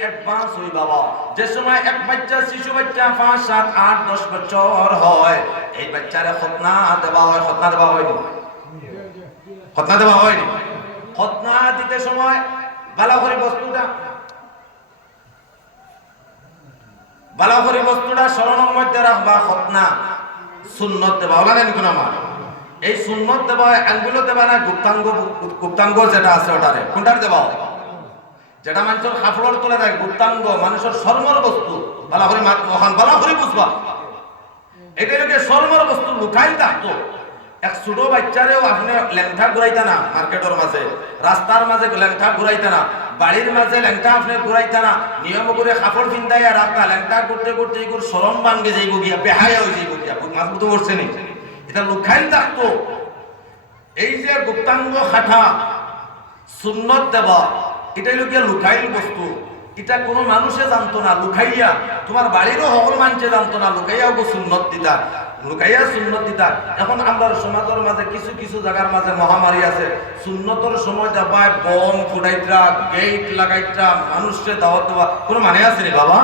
Advance হই বাবা, যে সময় এক বাচ্চা শিশু বাচ্চা 5, 7, 8, 10 বছর হয়, এই বাচ্চারে খতনা দেওয়া হয়। খতনা দেওয়া হয়নি? খতনা দেওয়া হয়নি? খতনা দিতে সময় ভালো করে বস্তুটা স্মরণের মধ্যে রাখবা। খতনা সুন্নত দেবা, ওলা নেন কোন আমার এই সুন্নত দেবা, আঙ্গুলো দেবা না, গুপ্তাঙ্গ যেটা আছে ওটারে কোনটার দেবা? যেটা মানুষের কাপড়ের তোলে দেয় গুপ্তাঙ্গ, মানুষের শর্মর বস্তু। ভালো করে ভালো করে বুঝবা, এটা লোকে শর্মর বস্তু লুকাই থাকতো। এক ছোট বাচ্চারেও আপনি ল্যাংটা ঘুরাইতে না, মার্কেটের মাঝে রাস্তার মাঝে ল্যাংটা ঘুরাইতে না, বাড়ির মাঝে ল্যাংটা আপনি ঘুরাইতে না, নিয়ম করে কাপড় পিন্দাইয়া রাখতা। ল্যাংটা করতে করতে এগুলো শরম ভাঙ্গে যাইব গিয়া, বেহায়া হয়ে যাইব গিয়া, মাঝবুত করছে নি, এটা লুকাই থাকতো। এই যে গুপ্তাঙ্গ খাটা সুন্নত দেবা, এটাই লোকে লুকাইল বস্তু। এটা কোনো মানুষে জানতো না, লুকাইয়া তোমার বাড়িরও সকল মানুষে জানতো না, লুকাইয়াও সুন্নত দিতা, লুকাইয়া সুন্নত দিতা। এখন আমরা সমাজের মাঝে কিছু কিছু জায়গার মাঝে মহামারী আছে, সুন্নতর সময় দেবায় বম ফুটাইত্রা, গেট লাগাইত্রা, মানুষকে দাওয়াত দেওয়া কোনো মানে আছে নি বাবা?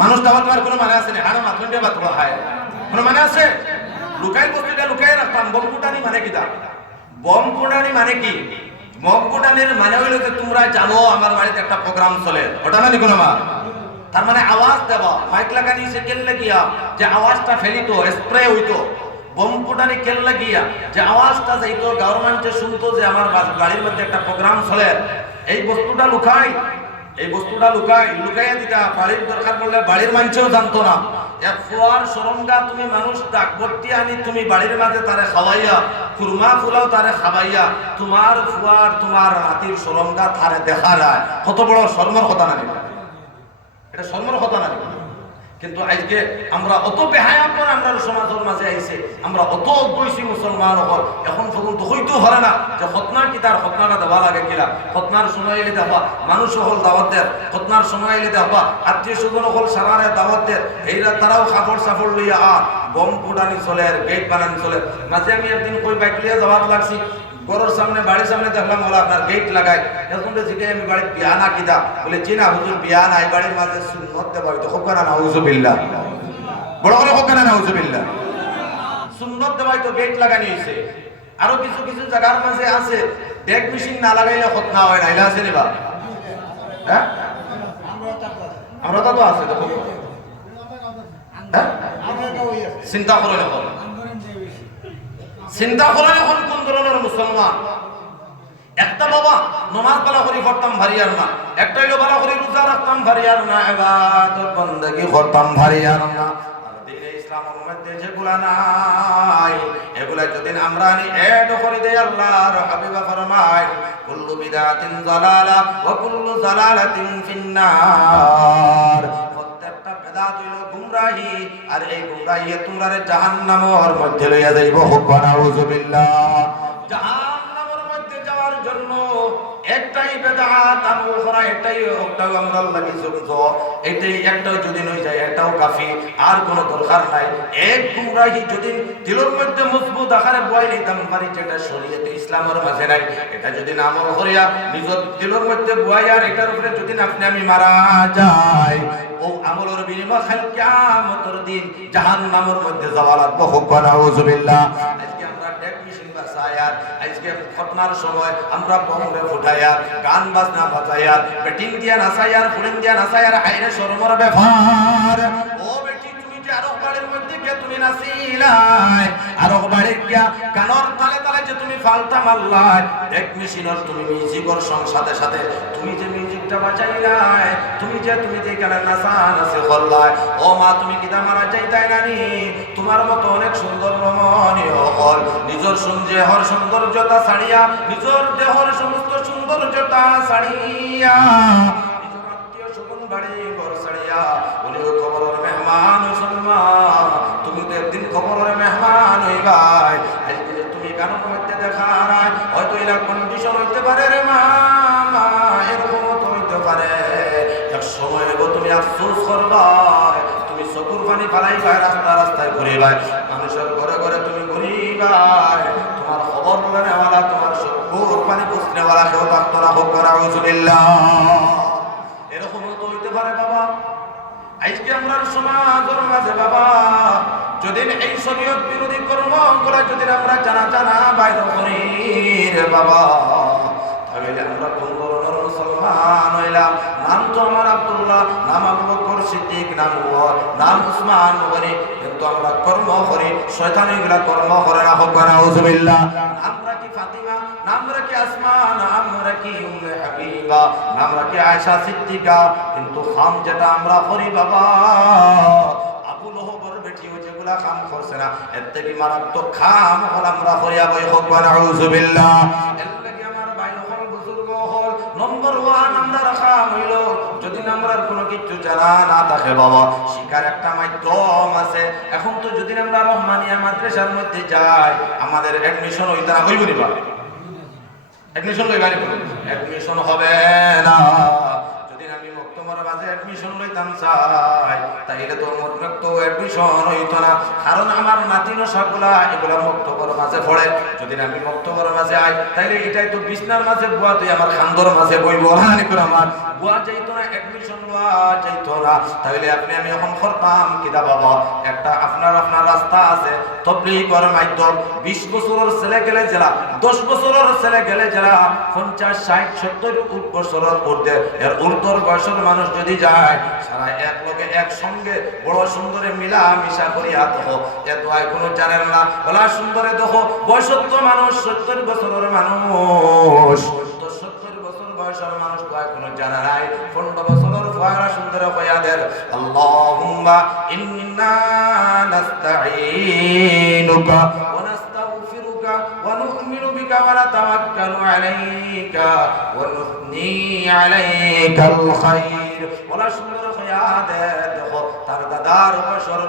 মানুষ দাওয়াত দেওয়ার কোনো মানে আছে নি? হারা মাথন দিয়ে বাত খায়, কোনো মানে আছে? লুকাইল বস্তুটা লুকাই রাখতাম। বম ফুটানি মানে কি? বম ফুটানি মানে কি? মগকুটানির মানে হইল যে তোমরা জানো আমার বাড়িতে একটা প্রোগ্রাম চলে, ওটা মানে কোনো মা, তার মানে আওয়াজ দেবা। মাইক লাগানি সে কেন লাগিয়া যে আওয়াজটা ফেলিত, স্প্রে হইতো। বমকুটানি কেন লাগিয়া যে আওয়াজটা যাইতো, গভর্নমেন্টে শুনতো যে আমার বাড়ির মধ্যে একটা প্রোগ্রাম চলে। এই বস্তুটা লুকাই, এই বস্তুটা লুকাইয়া দিতা। বাড়ির দরকার পড়লে বাড়ির মানুষেও জানতো না। এক ফুয়ার সরঙ্গা তুমি মানুষ ডাকবর্তি আনি তুমি বাড়ির মাঝে তারে খাওয়াইয়া, কুরমা ফুলাও তারে খাওয়াইয়া, তোমার ফুয়ার তোমার হাতির সরঙ্গা তারে দেখা যায়। কত বড় শর্মর কথা না? এটা শর্মর কথা না? কিন্তু আজকে আমরা অত বেহায়াপন আমরা সমাজের মাঝে আইছে, আমরা অত অজ্ঞইছি মুসলমান হল, এখন পর্যন্ত হইতেও পারে না যে খতনা কি, তার খতনাটা দেওয়া লাগে কিনা। খতনার সময় এলে দেওয়া মানুষ হল দাওয়াত দেয়, খতনার সময় এলে দেওয়া আত্মীয় স্বজন হল সারারে দাওয়াত দেয়। এইরা তারাও কাপড় সাপড় লইয়া আর বম ফুটানি চলে, গেট বানানি চলে। মাঝে আমি একদিন কই বাইক লিয়া যাওয়ার লাগছি, ঘরের সামনে বাড়ির সামনে দেখলাম ওরা আপনার গেট লাগায়। এখন জিজ্ঞাসা আমি বাড়ির বিয়া না কিতা, বলে চিনা হুজুর বিয়া নাই, বাড়ির মাঝে সুন্নত দেওয়া হইতো। হোক না নাউজুবিল্লাহ, বড় করে হোক না নাউজুবিল্লাহ, সুন্নত দেওয়া হইতো, গেট লাগানি হয়েছে। আরো কিছু কিছু জায়গার মাঝে আছে ডেক মেশিন না লাগাইলে খতনা হয় না, এলা আছে নি বা? হ্যাঁ আমরা তো আছে, দেখো চিন্তা করেন এখন, চিন্তা করেন এখন কোন ধরনের মুসলমান। একটা বাবা নমাজ বালা করি করতাম ভারিয়ার না, একটা হইলো বালা করি রোজা রাখতাম ভারিয়ার না, ইবাদত বন্দেগি করতাম ভারিয়ার না। দিনে ইসলামের মধ্যে যেগুলা নাই এগুলা যদি আমরা এড করে দেই, আল্লাহর হাবিব ফরমায় কুল্লু বিদাতিন যালালা ওয়া কুল্লু যালালাতিন ফিন্নার। প্রত্যেকটা বেদাত হইল গুমরাহি, আর এই গুমরাহি তোমরা জাহান্নামের মধ্যে লইয়া যাইব। হুক নাউজুবিল্লাহ। জাহান্নামের মধ্যে যাওয়ার জন্য একটাই বেদাত, আর ওরা এটাই একটাও আমরা লাগি জমতো, এটাই একটাও যদি নই যায় এটাও কাফি, আর কোনো দরকার নাই। এক গুমরাহি যদি দিলের মধ্যে মজবুত আকারে বয় নিতাম পারি, যেটা শরীয়তে ইসলামের মাঝে নাই, এটা যদি না আমল করিয়া নিজের দিলের মধ্যে বয়, আর এটার উপরে যদি আপনি আমি মারা যাই, ও আমলের বিনিময় খাল কিয়ামতের দিন জাহান্নামের মধ্যে যাওয়া লাগবে। হুক নাউজুবিল্লাহ। আজকে আমরা ডেক মেশিন বাজাইয়া, আজকে খতনার সময় আমরা বমরে ফুটাইয়া, গান বাজনা বাজাইয়া, বেটিং দিয়া নাচাইয়া, ফুলেন দিয়া নাচাইয়া, হাইরে শরমের ব্যাপার। ও বেটি তুমি যে আরো বাড়ির মধ্যে গিয়ে তুমি নাচিলাই, আরো বাড়ির গিয়া গানর তালে তালে যে তুমি ফালতা মারলাই, ডেক মেশিনের তুমি মিউজিকের সাথে সাথে তুমি যে মিউজিকটা বাজাইলাই, তুমি যে এখানে নাচা নাচে করলাই, ও মা তুমি কিতা মারা চাইতাই নানি? তোমার মতো অনেক সুন্দর রমণীয় হল, নিজের দেহর সৌন্দর্যতা ছাড়িয়া, নিজের দেহর সমস্ত সৌন্দর্যতা ছাড়িয়া, নিজের আত্মীয় স্বজন বাড়ি ঘর ছাড়িয়া উনিও খবরের মেহমান মুসলমান, তুমি তো একদিন খবরের মেহমান হইবাই। আজকে যে তুমি গানের মধ্যে দেখা নাই, হয়তো এরা কন্ডিশন হইতে পারে রে মা, এরকম তো হইতে পারে। এক সময় তুমি আফসোস করবাই, তুমি চকুর পানি ফালাইবাই, রাস্তায় ঘুরিবাই, মানুষের ঘরে ঘরে তুমি ঘুরিবাই, তোমার খবর নেওয়ালা, তোমার চকুর পানি পুষনেওয়ালা কেউ থাকতো না। হোক নাউজুবিল্লাহ। আমরা সমাজের মাঝে বাবা যদি এই শরীয়ত বিরোধী কর্মগুলো যদি আমরা জানা বাইর করি রে বাবা, তাহলে আমরা কোন ধরনের মুসলমান হইলাম? নাম তো আমার আব্দুল্লাহ, নাম আবু বকর সিদ্দিক, নাম উমর, নাম উসমান গনি, কিন্তু আমরা কর্ম করি শয়তানিগুলা কর্ম করে না। হোক না আউযুবিল্লাহ। নাম রাখি ফাতিমা, নাম রাখি আসমা, নাম রাখি উম্মে হাবিবা, নাম রাখি আয়েশা সিদ্দিকা, কিন্তু খাম যেটা আমরা করি বাবা, আবু লহবের বেটিও যেগুলা খাম করছে না, এর থেকে মারাত্মক খাম হল আমরা করিয়া বই। হোক না আউযুবিল্লাহ। নম্বর ওয়ান আমরা রাখা হইল, যদি আমরা কোনো কিছু জানা না থাকে বাবা, শিকার একটা মাধ্যম আছে। এখন তো যদি আমরা রহমানিয়া মাদ্রাসার মধ্যে যাই, আমাদের অ্যাডমিশন হইতে না হইব নি বাবা? অ্যাডমিশন লইবা নি? অ্যাডমিশন হবে না। যদি আমি মক্তবর মাঝে অ্যাডমিশন লইতাম চাই, তাইলে তো মোর তো অ্যাডমিশন হইতো না, কারণ আমার নাতিন সবগুলা এগুলা মক্তবর মাঝে পড়ে। যদি আমি মক্তবর মাঝে আই, তাইলে এটাই তো বিছনার মাঝে বুয়া, তুই আমার খান্দর মাঝে বইব না, আমার বুয়া যাইতো না, অ্যাডমিশন লওয়া যাইতো না। তাইলে আপনি আমি এখন করতাম কিদা বাবা? একটা আপনার রাস্তা আছে, তবলিগের মাধ্যম। 20 বছরের ছেলে গেলে জেলা, 10 বছরের ছেলে গেলে জেলা, 50, 60, 70 বছরের ঊর্ধ্বে এর ঊর্ধ্বর বয়সের মানুষ যদি যায়, সারা এক লোকে একসঙ্গে বড় সুন্দরে মিলা মিশা করিয়া দেখো, এত আর কোনো জানেন না। বলা সুন্দরে দেখো, বয়সত্ব মানুষ, 70 বছরের মানুষ, তো 70 বছর বয়সের মানুষ তো আর কোনো জানা নাই। 15 বছরের ফয়রা সুন্দরে হইয়া দেন, আল্লাহুম্মা ইন্না নাস্তাঈনুকা ওয়া নাস্তাগফিরুকা ওয়া নু'মিনু বিকা ওয়া নাতাওয়াক্কালু আলাইকা ওয়া নুথনি আলাইকাল খায়র। বলা সুন্দর হইয়া দেন, দেখো তার দাদার বয়সের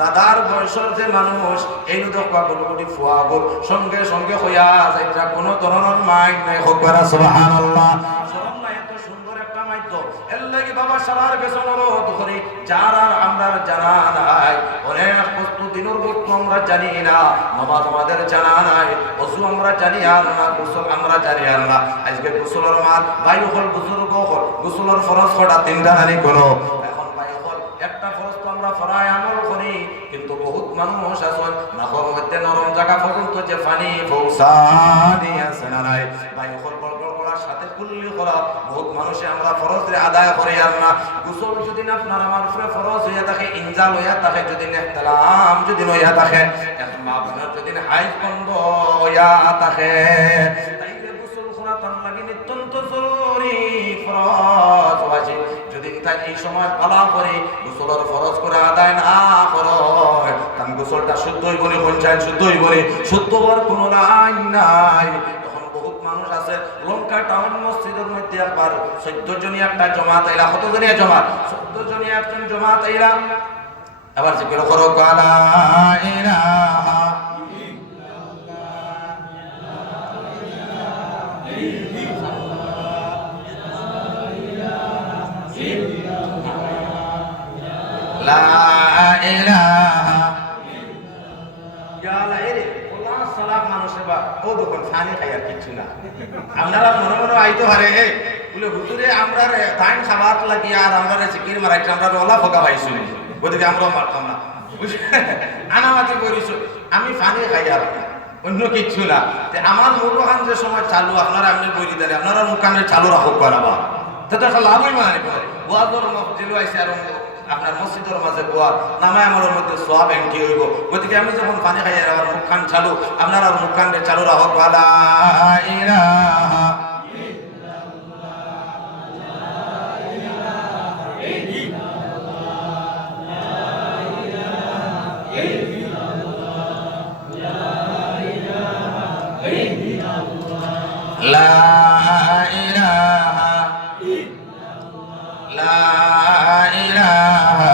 দাদার বয়সের যে মানুষ, এই নদী ফুয়া গোল সঙ্গে সঙ্গে হইয়া যাইটা কোনো ধরনের মাইন্ড নাই। হোক না সুবহানাল্লাহ। শরম নাই, এত সুন্দর একটা মাধ্যম। এর লাগি বাবা সারার পেছনে অনুরোধ করি, যারা আমরা জানা নাই, অনেক বস্তু দিনের বস্তু আমরা জানি না, নামাজ আমাদের জানা নাই, ওযু আমরা জানি আর না, গোসল আমরা জানি আর না। আজকে গোসলের মার ভাই হল, বুজুর্গ হল, গোসলের ফরজ কটা 3টা নানি কোনো। এখন ভাই হল একটা ফরজ তো আমরা ফরায় আমল করি, কিন্তু বহুত মানুষ আছেন নাকর মধ্যে নরম জায়গা পর্যন্ত যে পানি পৌঁছানি আছে না নাই, ভাই হল বলবল করার সাথে কুল্লি করা, বহুত মানুষে আমরা ফরজে আদায় করি আর না। গোসল যদি না আপনার আমার উপরে ফরজ হইয়া থাকে, ইনজাল হইয়া থাকে, যদি ইহতিলাম যদি হইয়া থাকে, এখন মা বোনের যদি হাইজ বন্ধ হইয়া থাকে, তাইলে গোসল করা তার লাগি নিত্যন্ত জরুরি, ফরজ ওয়াজিব। যদি তাই এই সময় পালা করে গোসলের ফরজ করে আদায় না করো, কারণ গোসলটা শুদ্ধ হইব নি, পঞ্চায়েত শুদ্ধ হইব নি, শুদ্ধ হওয়ার কোনো লাইন নাই। তখন বহুত মানুষ আছে, লঙ্কা টাউন মসজিদের মধ্যে একবার 14 জনীয় একটা জমাত আইলা। কত জনীয় জমাত? 14 জনীয় একজন জমাত আইলা। আবার জিকির করো, লা ইলাহা লা ইলাহা ইয়া লাইরে ওলা সালাম মানুষে বা ও দেখুন ফানি খাইয়ার কিছু না। আপনারা মনে মনে আইতো পারে বলে হুজুরে আমরা টাইম খাবার লাগি আর আমরা জিকির মারাইছি, আমরা ওলা ফোকা পাইছি, ওদিকে আমরা মারতাম না, আনামাতি করিস। আমি ফানি খাইয়ার, অন্য কিছু না। আমার মুরবাহান যে সময় চালু, আপনারা আপনি বই দিতে আপনারা মুখানে চালু রাখো করাবা, তো একটা লাভই মানে ওয়াজর মসজিদ আইসে আর আপনার মসজিদের মাঝে গোয়া নামায় আমার মধ্যে সওয়াব এন্ট্রি হইব। গতিকে আমি যখন পানি খাই আমার মুখখান চালু, আপনারা মুখখানে চালু রাখো, লা ইলাহা লা ইলাহা লা ইলাহা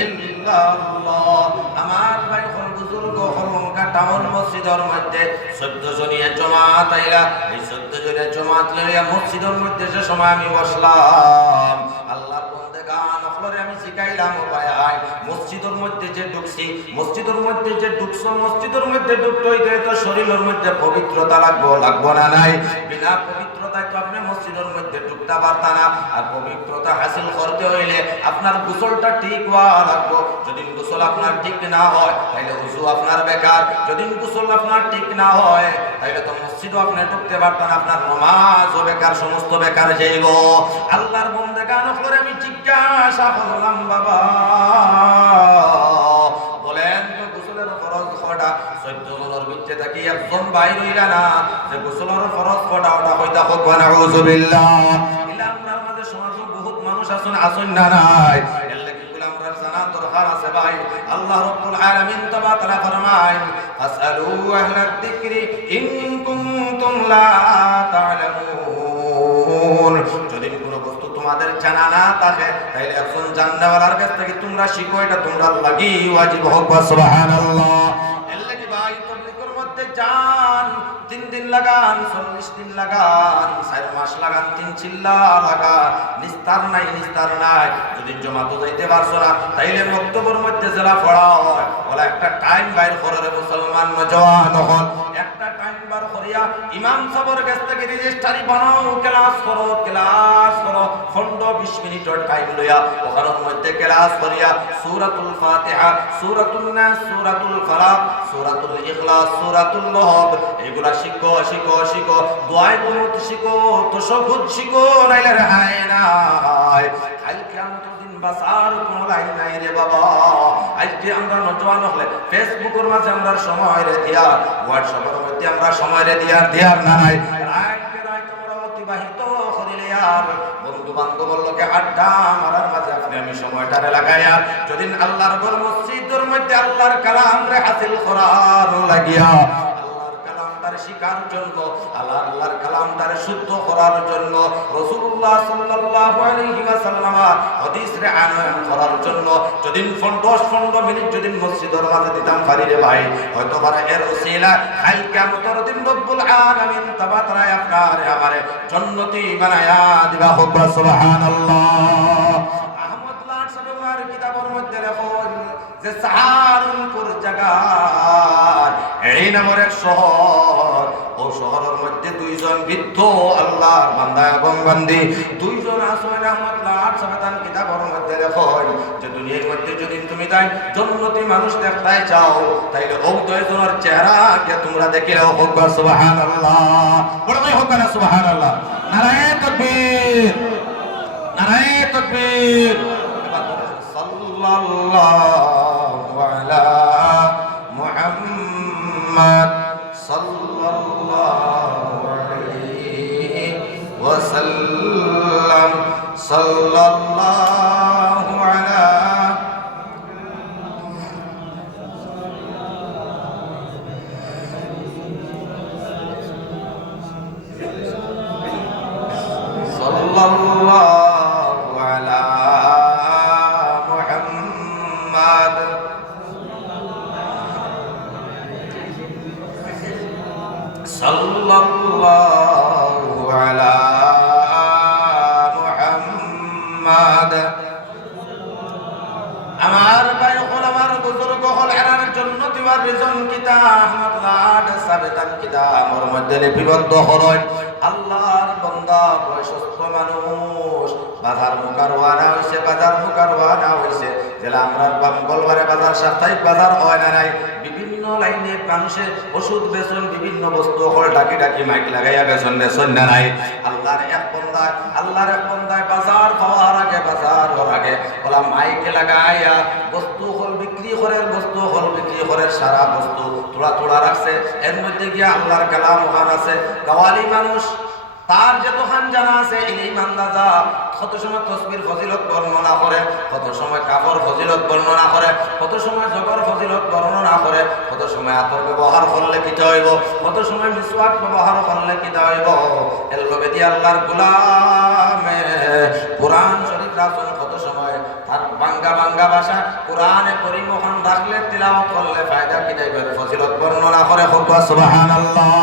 ইল্লাল্লাহ। আমার ভাই হল বুজুর্গ হলঙ্কা টাউন মসজিদের মধ্যে 14 জনীয় জমাত আইলা। এই 14 জনীয় জমাত লইয়া মসজিদের মধ্যে যে সময় আমি বসলাম, আল্লাহর বন্দেগান হলরে আমি শিখাইলাম, ভাই আয় মসজিদের মধ্যে যে ঢুকছি, মসজিদের মধ্যে যে ঢুকছো, মসজিদের মধ্যে ঢুকতে হইতে তো শরীরের মধ্যে পবিত্রতা লাগবো না নাই? বিনা পবিত্রতায় তো আপনি মসজিদের মধ্যে ঢুকতে ঢুকতে পারতা না। আর পবিত্রতা হাসিল করতে হইলে আপনার গোসলটা ঠিক হওয়া লাগবে। যদি গোসল আপনার ঠিক না হয় তাহলে ওযু আপনার বেকার। যদি গোসল আপনার ঠিক না হয় তাহলে তো মসজিদও আপনি ঢুকতে পারতেন না, আপনার নামাজও বেকার, সমস্ত বেকার যাইব। আল্লাহর বন্দেগান করে আমি জিজ্ঞাসা করলাম, বাবা বলেন তো গোসলের ফরজ কয়টা? 14 জনের ভিতরে থাকি একজন বাইর হইলা না যে গোসলের ফরজ কয়টা ওটা কইতা হোক না। নাউযুবিল্লাহ। ইলা আমরার মাঝে সমাজে বহুত মানুষ আছেন না নাই, এর লাগি গুলো আমরা জানা দরকার আছে ভাই। আল্লাহ রাব্বুল আলামিন তাআলা ফরমায়, ফাসআলু আহলাদ যিকরি ইন কুনতুম লা তা'লামুন। যদি কোনো বস্তু তোমাদের জানা না থাকে তাহলে একজন জাননেওয়ালার কাছ থেকে তোমরা শিখো, এটা তোমরা লাগি ওয়াজিব হোক। সুবহানাল্লাহ। এর লাগি ভাই তবলিগের মধ্যে যান, 3 দিন লাগান, 40 দিন লাগান, 4 মাস লাগান, 3 চিল্লা লাগান, নিস্তার নাই। যদি জমাতে যাইতে পারছো না তাইলে মক্তবের মধ্যে যারা পড়া হয় ওলা একটা টাইম বাইর করে রে মুসলমান নওজওয়ান হন, একটা টাইম বার করিয়া ইমাম সাহেবের কাছ থেকে রেজিস্ট্রি বানাও, ক্লাস করো 15-20 মিনিটের টাইম লইয়া ওখানের মধ্যে ক্লাস করিয়া সূরাতুল ফাতিহা, সূরাতুন নাস, সূরাতুল ফালাক, সূরাতুল ইখলাস, সূরাতুল নহব এগুলা শিখো। দোয়া কুনুত শিখো, তাশাহুদ শিখো, নাইলে রেহাই নাই। কাল কিয়ামতের দিন বাঁচার কোনো লাইন নাই রে বাবা। আজকে আমরা নওজওয়ান হলে ফেসবুকের মাঝে আমরা সময় রে দিয়া, হোয়াটসঅ্যাপের মধ্যে আমরা সময় রে দিয়ার নাই। রাত আমরা অতিবাহিত করিলে আর বন্ধু বান্ধবের লোকে আড্ডা মারার মাঝে আপনি আমি সময়টারে লাগাইয়া যদি আল্লাহর ঘর মসজিদের মধ্যে আল্লাহর কালাম রে হাসিল করার লাগিয়া, আল্লাহর কালামটারে শিখার জন্য, আল্লাহর কালামটারে শুদ্ধ করার জন্য, রাসূলুল্লাহ সাল্লাল্লাহু আলাইহি ওয়াসাল্লাম হাদিস রে আনয়ন করার জন্য যদি 10-15 মিনিট যদি মসজিদের মাঝে দিতাম পারি রে ভাই, হয়তো পারে এর ওসিলা কাল কিয়ামতের দিন রব্বুল আলামিন তাবারা আপনারে আমারে জান্নাতি বানায়া দিবা। হোক সুবহানাল্লাহ। আহমদ লাট সাহেবের কিতাবের মধ্যে লেখেন যে সাহারনপুর জায়গা এই নামের এক শহর, ও শহরের মধ্যে 2 জন বৃদ্ধ আল্লাহর বান্দা এবং বান্দি 2 জন আসেন। আহমদ লাট সাহেব কিতাবের মধ্যে লেখেন যে দুনিয়ার মধ্যে যদি তুমি তাই জান্নাতি মানুষ দেখতে চাও তাইলে ও 2 জনের চেহারা কে তোমরা দেখিলে হোক সুবহানাল্লাহ। বড় ভাই হোক না সুবহানাল্লাহ। নারায়ে তাকবীর, নারায়ে তাকবীর। সাল্লাল্লাহু আলা মুহাম্মদ সাল্লাল্লাহু আলাইহি ওয়াসাল্লাম, সাল্লাল্লাহু আলা সাল্লাল্লাহু আলা মুহাম্মদ সাল্লাল্লাহু আলা মুহাম্মদ। আমার ভাই হল, আমার বুজুর্গ হল, এর জন্য তোমার রিজন কিতা আহমদ লাট সাবেতান কিতা আমার মধ্যে লিপিবদ্ধ হল। আল্লাহর বান্দা বয়সস্থ মানুষ বাজার মুকারওয়ানা হইছে, জেলা আমরা মঙ্গলবারে বাজার, সাপ্তাহিক বাজার হয় না নাই, বিভিন্ন লাইনে মানুষে ওষুধ বেচন, বিভিন্ন বস্তু হল ডাকি মাইক লাগাইয়া বেচন না নাই। আল্লাহর এক বন্দায় বাজার পাওয়ার আগে বলা মাইকে লাগাইয়া বস্তু হল বিক্রি করে সারা বস্তু তোড়া রাখছে। এর মধ্যে গিয়া আল্লাহর কালাম ওখান আছে। গাওয়ালি মানুষ তার যে দোকান জানা আছে এই মান্দাজা কত সময় তসবির ফজিলত বর্ণনা করে, কত সময় কাপড় ফজিলত বর্ণনা করে, কত সময় জবর ফজিলত বর্ণনা করে, কত সময় আতর ব্যবহার করলে কি হইব, কত সময় মিসওয়াক ব্যবহার করলে কি হইব। এর লগে দিয়ে আল্লাহর গোলামে কোরআন শরীফ রাসূল কত সময় তার বাঙ্গা ভাষা কোরআনে পরিমোহন রাখলে তিলাওয়াত করলে ফায়দা কি যাইবে, ফজিলত বর্ণনা করে। হোক সুবহানাল্লাহ।